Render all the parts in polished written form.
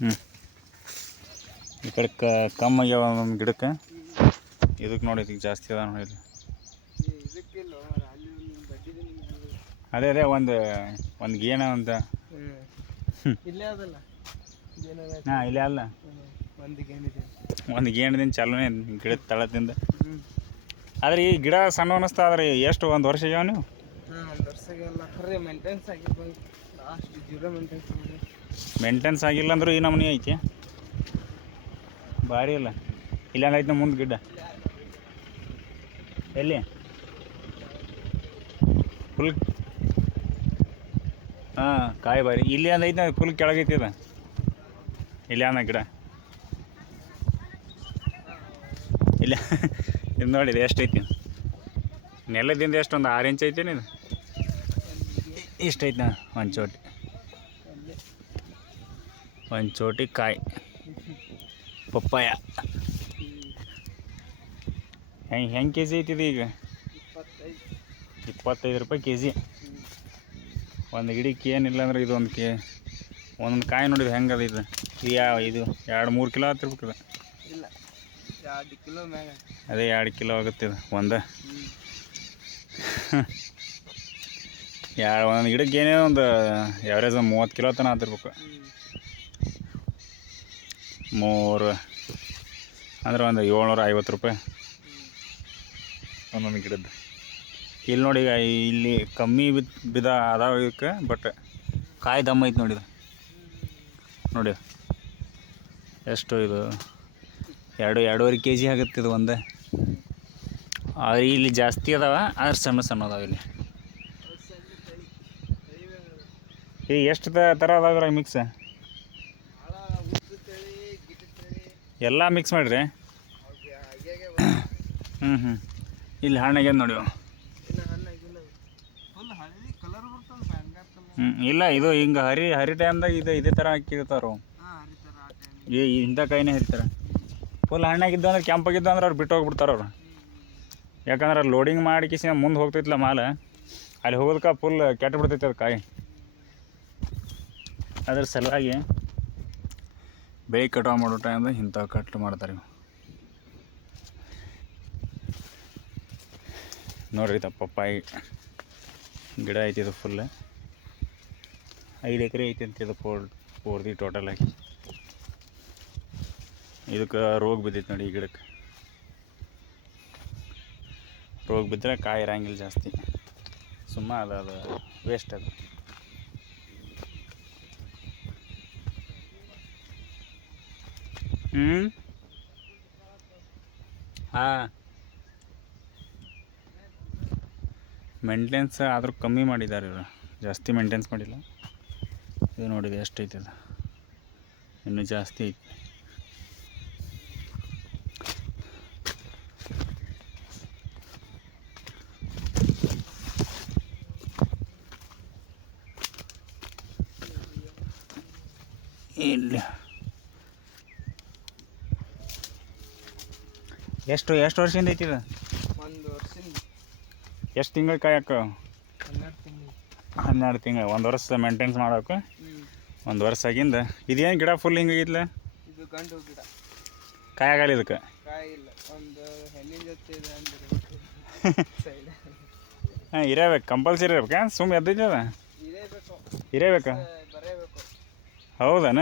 ಹ್ಞೂ ಈ ಕಡೆ ಕಮ್ಮಾಗ್ಯಾವ ನಮ್ಮ ಗಿಡಕ್ಕೆ ಇದಕ್ಕೆ ನೋಡಿ ಇದಕ್ಕೆ ಜಾಸ್ತಿ ಅದ ನೋಡಿ. ಅದೇ ಅದೇ ಒಂದು ಗೇಣ ಅಂತ ಇಲ್ಲೇ ಅದಲ್ಲ ಹಾಂ ಇಲ್ಲೇ ಅಲ್ಲ ಒಂದು ಗೇಣದಿಂದ ಚಾಲೂನೇ ಗಿಡದ ತಳದಿಂದ. ಆದರೆ ಈ ಗಿಡ ಸಣ್ಣ ಅನ್ನಿಸ್ತಾ ಆದರೆ ಎಷ್ಟು ಒಂದು ವರ್ಷ ಆಗ್ಯಾವ ನೀವು? ಒಂದು ವರ್ಷಗೆಲ್ಲ ಖರೆ ಮೇಂಟೆನ್ಸ್ ಆಗಿರ್ಬೋದು. ಲಾಸ್ಟ್ ಜೀರೋ ಮೇಂಟೆನ್ಸ್ ಆಗಿಲ್ಲ ಅಂದರೂ ಈ ನಮೂನಿ ಐತಿ ಭಾರಿ ಇಲ್ಲ. ಇಲ್ಲ ಐತೆ ನಮ್ಮ ಮುಂದೆ ಗಿಡ ಎಲ್ಲಿ ಫುಲ್ ಹಾಂ ಕಾಯಿ ಬಾರಿ ಇಲ್ಲಿ ಐತೆ ಫುಲ್ ಕೆಳಗೈತಿ ಅದು. ಇಲ್ಲ ಅನ್ನ ಗಿಡ ಇಲ್ಲ ಇದು ನೋಡಿದೆ ಎಷ್ಟೈತಿ ನೆಲದಿಂದ ಎಷ್ಟು ಒಂದು 6 ಇಂಚ್ ಐತೇನು ಇದು? ಇಷ್ಟು ಐತೆ ಒಂದು ಚೋಟಿ ಕಾಯಿ ಪಪ್ಪಾಯ. ಹೆಂಗೆ ಕೆ ಜಿ ಐತಿದೆ ಈಗ? 25 ರೂಪಾಯಿ ಕೆ ಜಿ. ಒಂದು ಗಿಡಕ್ಕೆ ಏನಿಲ್ಲ ಅಂದ್ರೆ ಇದು ಒಂದೊಂದು ಕಾಯಿ ನೋಡಿದ್ರೆ ಹೆಂಗದ ಇದು? ಇದು 2-3 ಕಿಲೋ ಆಗ್ತಿರ್ಬೇಕದ. ಇಲ್ಲ 2 ಕಿಲೋ ಮ್ಯಾಗ. ಅದೇ 2 ಕಿಲೋ ಆಗುತ್ತೆ ಇದು ಒಂದು ಒಂದು ಗಿಡಕ್ಕೆ ಏನೇ ಒಂದು ಎವರೇಜ್ 30 ಕಿಲೋ ತನಕ ಆಗ್ತಿರ್ಬೇಕು. 3 ಅಂದ್ರೆ ಒಂದು 750 ರೂಪಾಯಿ ಒಂದೊಂದು ಗಿಡದ್ದು. ಇಲ್ಲಿ ನೋಡಿ ಇಲ್ಲಿ ಕಮ್ಮಿ ಬಿದ ಅದಾವ ಇದಕ್ಕೆ, ಬಟ್ ಕಾಯಿ ದಮ್ಮ ಐತೆ ನೋಡಿದ ನೋಡಿ ಎಷ್ಟು ಇದು 2-2.5 ಕೆ ಜಿ ಆಗುತ್ತೆ ಇದು ಒಂದೇ. ಆದರೆ ಇಲ್ಲಿ ಜಾಸ್ತಿ ಅದಾವ, ಆದ್ರೆ ಸಣ್ಣ ಸಣ್ಣ ಅದಾವ ಇಲ್ಲಿ. ಈಗ ಎಷ್ಟು ಥರ ಅದಾವ್ರ ಮಿಕ್ಸ್? ಎಲ್ಲ ಮಿಕ್ಸ್ ಮಾಡಿರಿ. ಹ್ಞೂ ಇಲ್ಲಿ ಹಣ್ಣಾಗ್ಯದ ನೋಡಿ. ಇಲ್ಲ ಇದು ಹಿಂಗೆ ಹರಿ ಟೈಮ್ದಾಗ ಇದೇ ಥರ ಹಾಕಿರ್ತಾರ ಇಂಥ ಕಾಯಿನೇ ಹರಿತಾರೆ. ಫುಲ್ ಹಣ್ಣಾಗಿದ್ದು ಅಂದ್ರೆ ಕೆಂಪಾಗಿದ್ದು ಅಂದ್ರೆ ಅವ್ರು ಬಿಟ್ಟು ಹೋಗ್ಬಿಡ್ತಾರೆ ಅವ್ರು. ಯಾಕಂದ್ರೆ ಅಲ್ಲಿ ಲೋಡಿಂಗ್ ಮಾಡಿಕಿಸಿ ಮುಂದೆ ಹೋಗ್ತೈತಿಲ್ಲ ಮಾಲ, ಅಲ್ಲಿ ಹೋಗೋದಕ್ಕೆ ಫುಲ್ ಕೆಟ್ಟು ಬಿಡ್ತೈತೆ ಅದು ಕಾಯಿ. ಅದ್ರ ಸಲುವಾಗಿ ಬೆಳೆ ಕಟಾವು ಮಾಡೋ ಟೈಮ್ದಾಗ ಇಂಥ ಕಟ್ ಮಾಡ್ತಾರೆ ಇವು. ನೋಡ್ರಿ ಪಪ್ಪಾಯಿ ಗಿಡ ಐತಿ ಇದು ಫುಲ್ 5 ಎಕರೆ ಐತಿ ಅಂತಿದ್ದು ಪೂರ್ತಿ ಟೋಟಲ್ ಆಗಿ. ಇದಕ್ಕೆ ರೋಗ ಬಿದ್ದೈತೆ ನೋಡಿ. ಈ ಗಿಡಕ್ಕೆ ರೋಗ ಬಿದ್ದರೆ ಕಾಯಿ ಇರಂಗಿಲ್ಲ ಜಾಸ್ತಿ, ಸುಮ್ಮ ಅದು ವೇಸ್ಟ್ ಅದು. ಹಾಂ ಮೇಂಟೆನ್ಸ್ ಆದರೂ ಕಮ್ಮಿ ಮಾಡಿದ್ದಾರೆ ಇವರು, ಜಾಸ್ತಿ ಮೇಂಟೆನ್ಸ್ ಮಾಡಿಲ್ಲ. ಇದು ನೋಡಿದೆ ಎಷ್ಟೈತೆ ಅದು, ಇನ್ನೂ ಜಾಸ್ತಿ ಐತಿ. ಇಲ್ಲ ಎಷ್ಟು ವರ್ಷದಿಂದ ಐತಿ ಇದು? 1 ವರ್ಷದಿಂದ. ಎಷ್ಟು ತಿಂಗಳು ಕಾಯಿ ಹಾಕ? 12 ತಿಂಗಳು. 1 ವರ್ಷ ಮೇಂಟೆನ್ಸ್ ಮಾಡೋಕೆ 1 ವರ್ಷ ಆಗಿಂದ. ಇದೇನು ಗಿಡ ಫುಲ್ ಹಿಂಗಾಗಿದ್ಲ? ಇದು ಗಂಡು ಗಿಡ. ಕಾಯಿ ಆಗಲ್ಲ ಇದಕ್ಕೆ? ಕಾಯಿ ಇಲ್ಲ, ಒಂದು ಹೆಣ್ಣಿನ ಜೊತೆ ಇದೆ ಅಂದ್ರೆ ಹಾಂ ಇರಬೇಕು, ಕಂಪಲ್ಸರಿ ಇರ್ಬೇಕು. ಸುಮ್ಮನೆ ಎದ್ದೈತೆ ಅದ ಇರಬೇಕು, ಬರೇಬೇಕು. ಹೌದಾನ?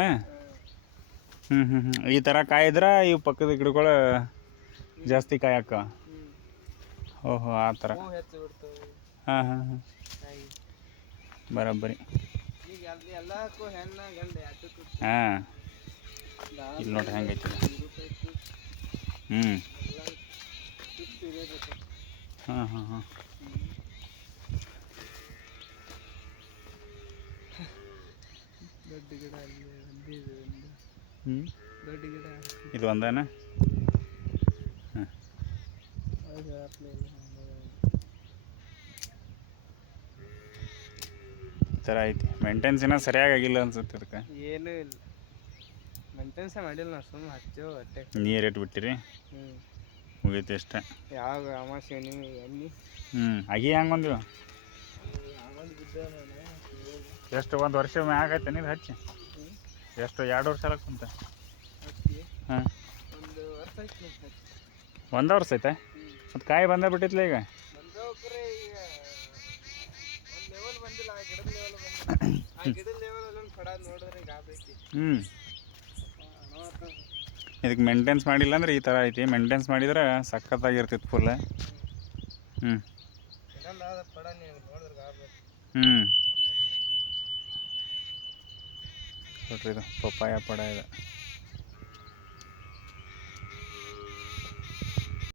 ಹ್ಞೂ ಈ ಥರ ಕಾಯಿ ಇದ್ರೆ ಇವು ಪಕ್ಕದ ಗಿಡಗಳು ಜಾಸ್ತಿ ಕಾಯಿ ಹಾಕ. ಓಹೋ ಆ ಥರ. ಹಾಂ ಬರೋಬ್ಬರಿ. ಹಾಂ ಇಲ್ಲಿ ನೋಡ್ರಿ ಹೆಂಗೈತಿ. ಹಾಂ ದೊಡ್ಡ ಗಿಡ ದೊಡ್ಡ ಗಿಡ ಇದು ಒಂದೇನಾ? ಹಾಂ ಈ ಥರ ಐತಿ. ಮೇಂಟೆನ್ಸ್ ಏನೋ ಸರಿಯಾಗಿ ಆಗಿಲ್ಲ ಅನ್ಸುತ್ತೆ ಇದಕ್ಕೆ. ಏನೂ ಇಲ್ಲ, ಮೇಂಟೆನ್ಸೇ ಮಾಡಿಲ್ಲ ನಾವು, ಸುಮ್ಮನೆ ಹಚ್ಚೇವು ಅಟ್ಟೆ. ನೀರು ಇಟ್ಬಿಟ್ಟಿರಿ, ಮುಗೀತಿ ಅಷ್ಟೇ. ಯಾವ ಅಮಾಸೆ ಎಣ್ಣೆ ಅಗಿ ಹೆಂಗೆ ಬಂದಿವ? ಎಷ್ಟು 1 ವರ್ಷ ಮ್ಯಾಗ ಆಯ್ತು ನೀರು ಹಚ್ಚಿ? ಎಷ್ಟು 2 ವರ್ಷ ಕುಂತ? ಹಚ್ಚಿ ಹಾಂ, 1 ವರ್ಷ ಆಯ್ತು ನೋಡಿ ಹಚ್ಚಿ. 1 ವರ್ಷ ಐತೆ. ಮತ್ತು ಕಾಯಿ ಬಂದೇ ಬಿಟ್ಟಿತ್ಲ ಈಗ. ಬಂದವು ಕರೆ ಈಗ ಒಂದು ಲೆವೆಲ್ ಬಂದಿಲ್ಲ, ಆ ಗಿಡದ ಲೆವೆಲ್ ಬಂದಿಲ್ಲ. ಆ ಗಿಡದ ಲೆವೆಲ್ ಅಲ್ಲೊಂದು ಫಡ ನೋಡಿದ್ರೆ ಈಗ ಆಗೈತಿ. ಇದಕ್ಕೆ ಮೇಂಟೆನ್ಸ್ ಮಾಡಿಲ್ಲ ಅಂದ್ರೆ ಈ ಥರ ಐತಿ. ಮೇಂಟೆನ್ಸ್ ಮಾಡಿದ್ರೆ ಸಖತ್ತಾಗಿರ್ತಿತ್ತು ಫುಲ್. ಇನ್ನೊಂದು ಆದ ಫಡ ನೀವು ನೋಡಿದ್ರೆ ಆಗಬೇಕು. ನೋಡ್ರಿ ಇದು ಪಪ್ಪಾಯ ಪಡ ಇದೆ.